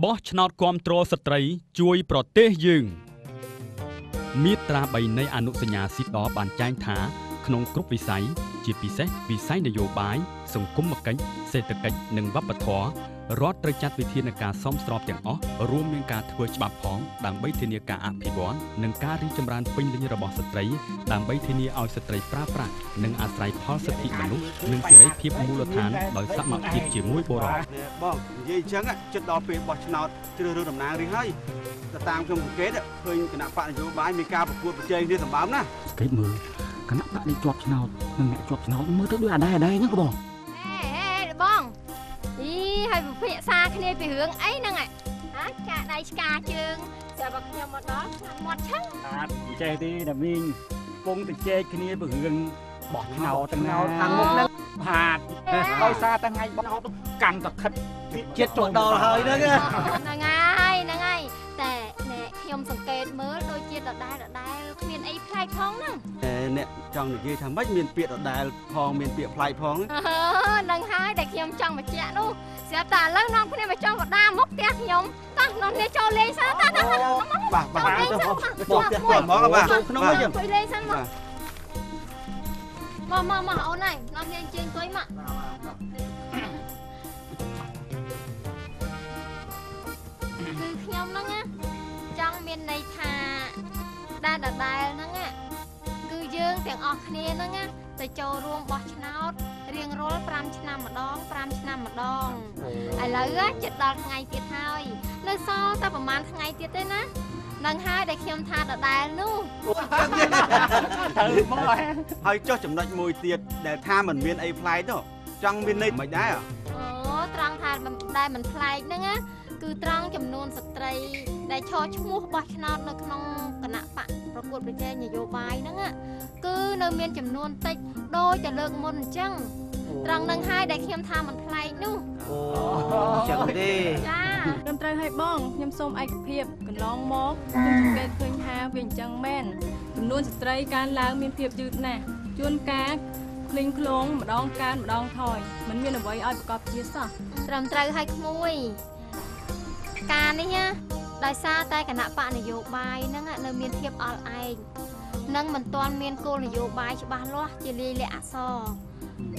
បោះឆ្នោតគាំទ្រស្ត្រីជួយប្រទេសយើងមាត្រា3នៃអនុសញ្ញាស៊ីដបានចែងថាក្នុងគ្រប់វិស័យជាពិសេសវិស័យនយោបាយសង្គមគិច្ចសេដ្ឋកិច្ចនិងវប្បធម៌រដ្ឋត្រូវចាត់វិធានការសមស្របទាំងអស់រួមមានការធ្វើច្បាប់ផងដើម្បីធានាការអភិវឌ្ឍនិងការរីកចម្រើនពេញលេញរបស់ស្ត្រីដើម្បីធានាឲ្យស្ត្រីប្រើប្រាស់និងអាស្រ័យផលសិទ្ធិមនុស្សនិងសេរីភាពមូលដ្ឋានដោយសមភាពជាមួយបុរសបងនិយាយអញ្ចឹងចិត្តដល់ពេលបោះឆ្នោតជ្រើសរើសតំណាងរាស្ត្រហើយតែតាមខ្ញុំសង្កេតឃើញគណៈបកនយោបាយមានការប្រកួតប្រជែងគ្នាសម្បើមណាសង្កេតមើលគណៈបកនេះជាប់ឆ្នោតនិងអ្នកជាប់ឆ្នោតមើលទៅដូចអាដែរហ្នឹងក៏បងបងហើយពិភាក្សាគ្នាពីរឿងអីហ្នឹងចាដៃឆ្កាជើងស្រាប់តែខ្ញុំមកដល់មាត់ឆឹងអត់ចេះទេតែមីងពងទៅជែកគ្នាពីរឿងបោះឆ្នោតទាំងខាងមុខហ្នឹងផាតដោយសារតែថ្ងៃបោះឆ្នោតកាន់តែខិតចិត្តចូលដល់ហើយហ្នឹងហ្នឹងហើយតែអ្នកខ្ញុំសង្កេតមើលដូចជាដដែលគ្មានអីប្លែកផងហ្នឹងអ្នកចង់និយាយថាម៉េចមានពាក្យដដែលផងមានពាក្យប្លែកផងហ្នឹងហើយដែលខ្ញុំចង់បញ្ជាក់នោះស្រាប់តែឥឡូវនាំគ្នាមកចង់បដាមុខផ្ទះខ្ញុំតោះនាំគ្នាចូលលេងសិនតោះបាទបងចូលក្នុងវិញជួយលេងសិនមកអូនហើយនាំគ្នាជើងអង្គុយមកគឺខ្ញុំហ្នឹងចង់មានន័យថាដែលហ្នឹងគឺយើងទាំងអស់គ្នាហ្នឹងទៅចូលរួមបោះឆ្នោតរៀងរាល់5ឆ្នាំម្ដងឥឡូវចិត្តដល់ថ្ងៃទៀតហើយនៅសល់តែប្រហែលថ្ងៃទៀតទេណានឹងហើយដែលខ្ញុំថាដដែលនោះត្រូវមកហើយចុះចំណុចមួយទៀតដែលថាมันមានអីប្លែកទៅចង់មានន័យមិនដែរត្រង់ថាដែលมันប្លែកហ្នឹងគឺត្រង់ចំនួនស្ត្រីដែលឈរឈ្មោះបោះឆ្នោតនៅក្នុងគណៈបកប្រកួតប្រជែងនយោបាយហ្នឹងគឺនៅមានចំនួនតិចដូចតែលើកមុនអញ្ចឹងត្រង់នឹងហើយដែលខ្ញុំថាมันប្លែកនោះចឹងទេចាត្រឹមត្រូវឲ្យបងខ្ញុំសូមឯកភាពកន្លងមកខ្ញុំសង្កេតឃើញថាវាអញ្ចឹងមែនចំនួនស្ត្រីកើនឡើងមានភាពយឺតណាស់ជួនកាលឃ្លីងឃ្លោងម្ដងកើនម្ដងថយមិនមានអ្វីឲ្យប្រកបជាសោះត្រឹមត្រូវឲ្យក្មួយការនេះដោយសារតែគណៈបកនយោបាយហ្នឹងនៅមានភាពអល់ឯងនិងមិនទាន់មានគោលនយោបាយច្បាស់លាស់ជាលាយលក្ខណ៍អក្សរ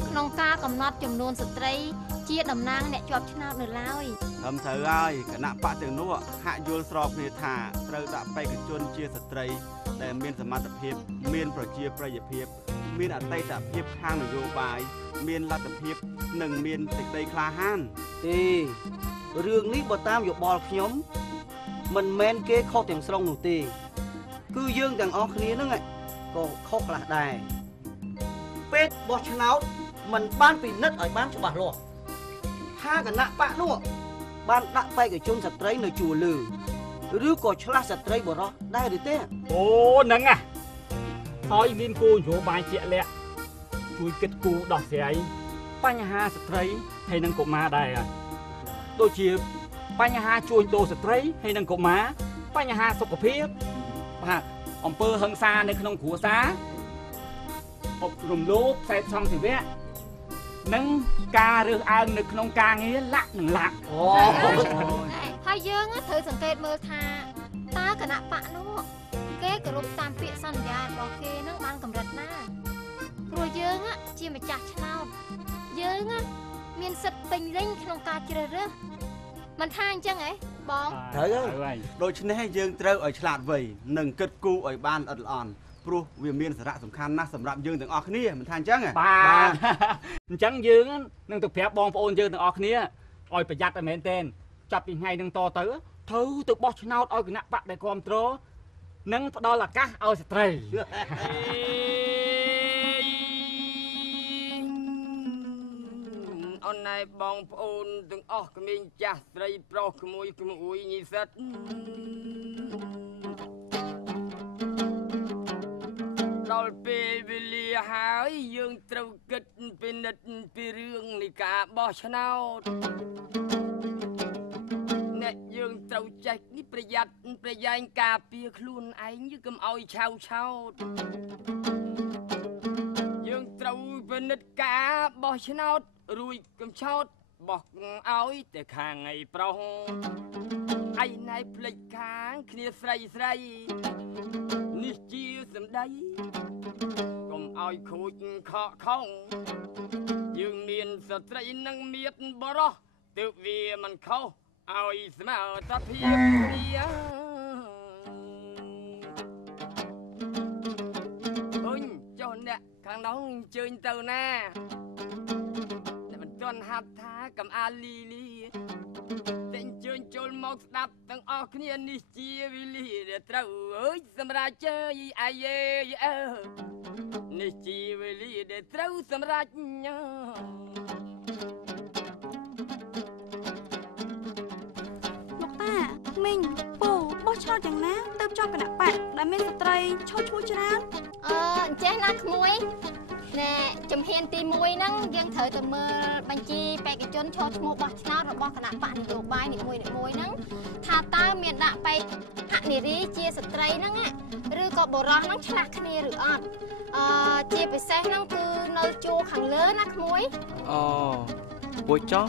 ក្នុងការកំណត់ចំនួនស្ត្រីជាតំណាងអ្នកជាប់ឆ្នោតនៅឡើយត្រឹមត្រូវហើយគណៈបកទាំងនោះហាក់យល់ស្របគ្នាថាត្រូវដាក់បេក្ខជនជាស្ត្រីដែលមានសមត្ថភាពមានប្រជាប្រិយភាពមានអតីតភាពខាងនយោបាយមានលទ្ធភាពនិងមានសេចក្តីក្លាហានទេរឿងនេះបើតាមយោបល់ខ្ញុំមិនមែនគេខុសទាំងស្រុងនោះទេគឺយើងទាំងអស់គ្នាហ្នឹងក៏ខុសខ្លះដែរពេលបោះឆ្នោតมันបានពិនិត្យឲ្យបានច្បាស់លាស់ថាគណៈបកនោះបានដាក់បេក្ខជនស្ត្រីនៅជួរលើឬក៏ឆ្លាស់ស្ត្រីបរោះដែរឬទេអូហ្នឹងហើយមានគោលនយោបាយជាក់លាក់ជួយគិតគូរដោះស្រាយបញ្ហាស្ត្រីហើយនិងកុមារដែរដូចជាបញ្ហាជួញដូរស្ត្រីហើយនិងកុមារបញ្ហាសុខភាពបាទអំពើហិង្សានៅក្នុងគ្រួសារអប់រំលោភសេពសង្ឃជីវៈនិងការរើសអើងនៅក្នុងការងារលាក់និងលាក់ហើយយើងត្រូវសង្កេតមើលថាតើគណៈបកនោះគេគោរពតាមពាក្យសន្យារបស់គេនឹងបានកម្រិតណាព្រោះយើងជាម្ចាស់ឆ្នោតយើងមានសិទ្ធិពេញលេញក្នុងការជ្រើសរើសមិនថាអញ្ចឹងហ៎បងត្រូវហើយដូច្នេះយើងត្រូវឲ្យឆ្លាតវៃនិងគិតគូរឲ្យបានល្អិតល្អន់ព្រោះវាមានសារៈសំខាន់ណាស់សម្រាប់យើងទាំងអស់គ្នាមិនថាអញ្ចឹងបាទអញ្ចឹងយើងនឹងទៅប្រាប់បងប្អូនយើងទាំងអស់គ្នាឲ្យប្រយ័ត្នតែមែនទែនចាប់ពីថ្ងៃនឹងតទៅត្រូវទៅបោះឆ្នោតឲ្យគណៈបកដែលគ្រប់គ្រងនិងផ្ដល់ឱកាសឲ្យស្ត្រីអូនណែបងប្អូនទាំងអស់ក្មេងចាស់ស្រីប្រុសក្មួយក្មួយញីសិតដល់ពេលវេលាហើយយើងត្រូវគិតពិនិត្យពីរឿងនៃការបោះឆ្នោតអ្នកយើងត្រូវចេះនេះប្រយ័ត្នប្រយែងការពារខ្លួនឯងកុំឲ្យឆៅឆោតយើងត្រូវពិនិត្យការបោះឆ្នោតរួចកុំឆោតបោះឲ្យតែខាងឯប្រុស ឯណៃផ្លេចខាងគ្នាស្រីស្រីនេះជាសម្ដីកុំឲ្យខូចខកខំយើងមានស្ត្រីនឹងមៀតបរោះទើបវាមិនខុសឲ្យស្មើតភាពគ្នាអូនចុះអ្នកខាងនោះអញ្ជើញទៅណាតែមិនទាន់ហាត់ថាកំអាលីលីតែអញ្ជើញចូលមកស្ដាប់ទាំងអស់គ្នានេះជាវេលាដែលត្រូវអើយសម្រាប់ជើយអាយេអើនេះជាវេលាដែលត្រូវសម្រាប់ញ៉ាមីងពូបោះឆ្នោតយ៉ាងណាទៅជាប់គណៈបកដែលមានស្ត្រីឈរឈ្មោះច្រើនអញ្ចេះណាក្មួយណែជំហានទី1ហ្នឹងយើងត្រូវទៅមើលបញ្ជីបេក្ខជនឈរឈ្មោះបោះឆ្នោតរបស់គណៈបកនយោបាយនីមួយៗហ្នឹងថាតើមានដាក់បេក្ខនារីជាស្ត្រីហ្នឹងឬក៏បុរសហ្នឹងឆ្លាស់គ្នាឬអត់ជាពិសេសហ្នឹងគឺនៅជួរខាងលើណាក្មួយអូពួកចោះ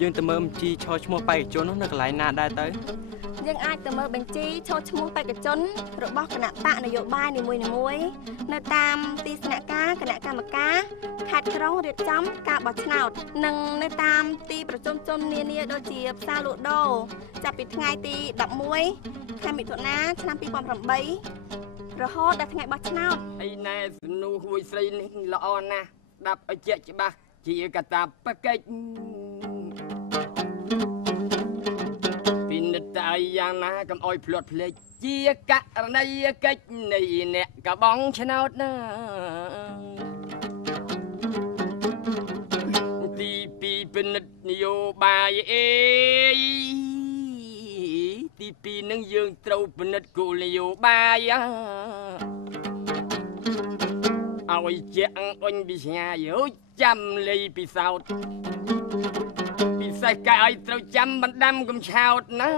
យើងទៅមើលបញ្ជីឈរឈ្មោះបេក្ខជននោះនៅកន្លែងណាដែរទៅយើងអាចទៅមើលបញ្ជីឈរឈ្មោះបេក្ខជនរបស់គណៈបកនយោបាយនីមួយៗនៅតាមទីស្នាក់ការគណៈកម្មការខេត្តក្រុងរៀបចំការបោះឆ្នោតនិងនៅតាមទីប្រជុំជននានាដូចជាផ្សារលក់ដូរចាប់ពីថ្ងៃទី11ខែមិថុនាឆ្នាំ2008រហូតដល់ថ្ងៃបោះឆ្នោតអីណែសំណួរហួយស្រីនេះល្អណាស់ស្ដាប់ឲ្យជាក់ច្បាស់ជាកតាបកិច្ចពិនិត្យតែយ៉ាងណាកុំអោយភ្លាត់ភ្លេចជាករណីកិច្ចនៃអ្នកកបងឆ្នោតណាទី2ពិនិត្យនយោបាយអេទី2នឹងយើងត្រូវពិនិត្យគោលនយោបាយឲ្យជាក់អញពីឆ្ងាយអើយចាំលីពិសោធន៍ពិសេសកែឲ្យត្រូវចាំបណ្ដាំកំឆោតណា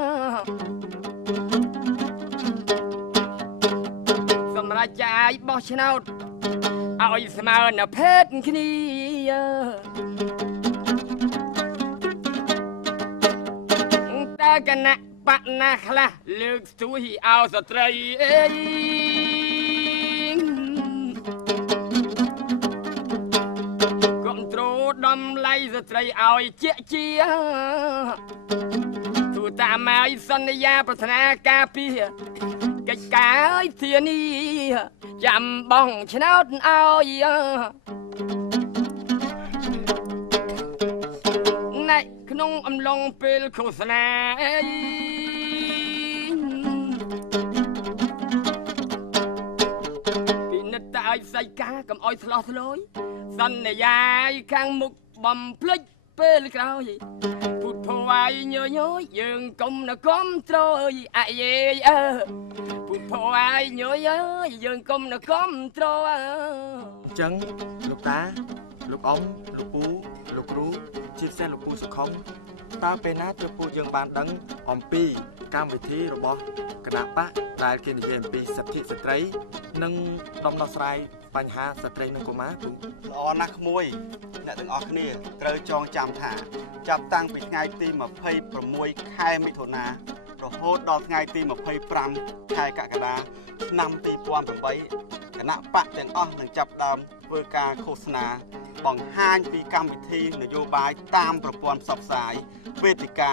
សម្រាប់ចាយបោះឆ្នោតឲ្យស្មើនៅភេទគ្នាតែគណៈបកណាខ្លះលើកស្ទួយឲ្យស្ត្រីអេដំឡៃស្ត្រីឲ្យជាជាទូតាមឲ្យសន្យាប្រាថ្នាការពារកិច្ចការឲ្យធានាចាំបងឆ្នោតឲ្យណែក្នុងអំឡុងពេលឃោសនាពិនិត្យតែឲ្យផ្សាយការកុំឲ្យឆ្លោះឆ្លោយសន្យាខាងមុខបំភ្លេចពេលក្រោយពុទ្ធភ័យញយយើងកុំនគមត្រយអាយេអើពុទ្ធភ័យញយយើងកុំនគមត្រយអញ្ចឹងលោកតាលោកអ៊ំលោកពូលោកគ្រូជាពិសេសលោកពូសុខុមតើពេលណាទើបពួកយើងបានដឹងអំពីកម្មវិធីរបស់គណៈបកដែលគេនិយាយអំពីសិទ្ធិស្ត្រីនិងដំណោះស្រាយបញ្ហាស្ត្រីនិងកុមារពូល្អណាស់ក្មួយអ្នកទាំងអស់គ្នាត្រូវចងចាំថាចាប់តាំងពីថ្ងៃទី26ខែមិថុនារហូតដល់ថ្ងៃទី25ខែកក្កដាឆ្នាំ2008គណៈបកទាំងអស់នឹងចាប់ផ្ដើមធ្វើការឃោសនាបង្ហាញពីកម្មវិធីនយោបាយតាមប្រព័ន្ធផ្សព្វផ្សាយវេទិកា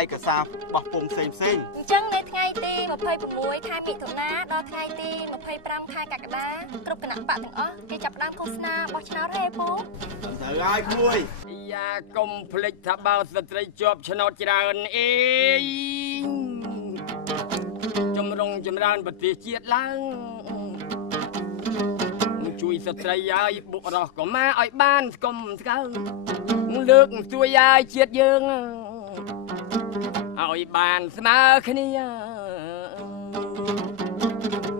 ឯកសារបោះពុម្ពផ្សេងអញ្ចឹងនៅថ្ងៃទី26ខែមិថុនាដល់ថ្ងៃទី25ខែកក្កដាគ្រប់គណៈបកទាំងអស់គេចាប់ផ្ដើមឃោសនាបោះឆ្នោតហេពូត្រូវហើយក្មួយយ៉ាកុំភ្លេចថាបើស្ត្រីជាប់ឆ្នោតច្រើនអេចម្រុងចម្រើនប្រទេសជាតិឡើងជួយស្ត្រីឲ្យបុរសក៏មកឲ្យបានស្គមស្កើលើកស្ទួយឲ្យជាតិយើងឲ្យបានស្មើគ្នា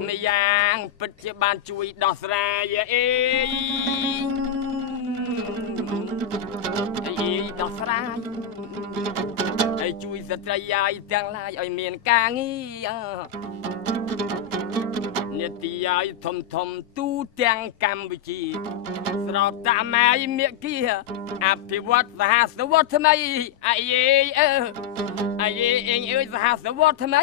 ម្យ៉ាងពិតជាបានជួយដោះស្រាយអេដោះស្រាយហើយជួយស្ត្រីឲ្យទាំងឡាយឲ្យមានការងារ នេតិយាយធំទូទាំងកម្ពុជាស្របតាមម៉ាយមេគាអភិវឌ្ឍសហសវត្តថ្មីអាយេអាយេអេងអើយសហសវត្តថ្មី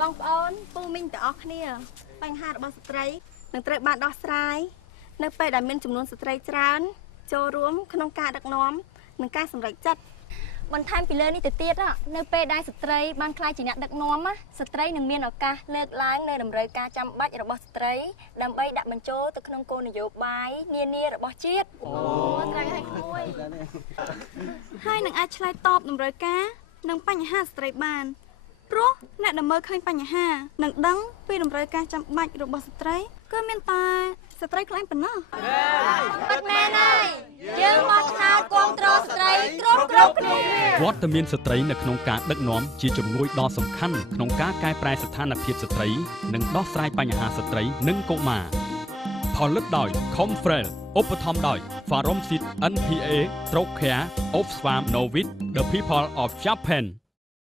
បងប្អូនពូមីងទាំងអស់គ្នាបញ្ហារបស់ស្ត្រីនឹងត្រូវបានដោះស្រាយនៅពេលដែលមានចំនួនស្ត្រីច្រើនចូលរួមក្នុងការដឹកនាំនិងការសម្រេចចិត្តបន្ថែមពីលើនេះទៅទៀតនៅពេលដែលស្ត្រីបានក្លាយជាអ្នកដឹកនាំស្ត្រីនឹងមានឱកាសលើកឡើងនៅតម្រូវការចាំបាច់របស់ស្ត្រីដើម្បីដាក់បញ្ចូលទៅក្នុងគោលនយោបាយនានារបស់ជាតិត្រូវឲ្យក្មួយហើយនឹងអាចឆ្លើយតបតម្រូវការនិងបញ្ហាស្ត្រីបានព្រោះអ្នកដែលមើលឃើញបញ្ហានិងដឹងពីតម្រូវការចាំបាច់របស់ស្ត្រីគឺមានតែស្ត្រីខ្លាំងប៉ុណ្ណោះពិតមែនហើយយើងមកឆ្នោតគ្រប់គ្រងស្ត្រីគ្រប់គ្នាវត្តមានស្ត្រីនៅក្នុងការដឹកនាំជាជំនួយដ៏សំខាន់ក្នុងការកែប្រែស្ថានភាពស្ត្រីនិងដោះស្រាយបញ្ហាស្ត្រីនិងកុមារផលិតដោយ Comfrel ឧបត្ថម្ភដោយ Pharmaceuticals NPA Trocare Oxfam Novit The People of Japan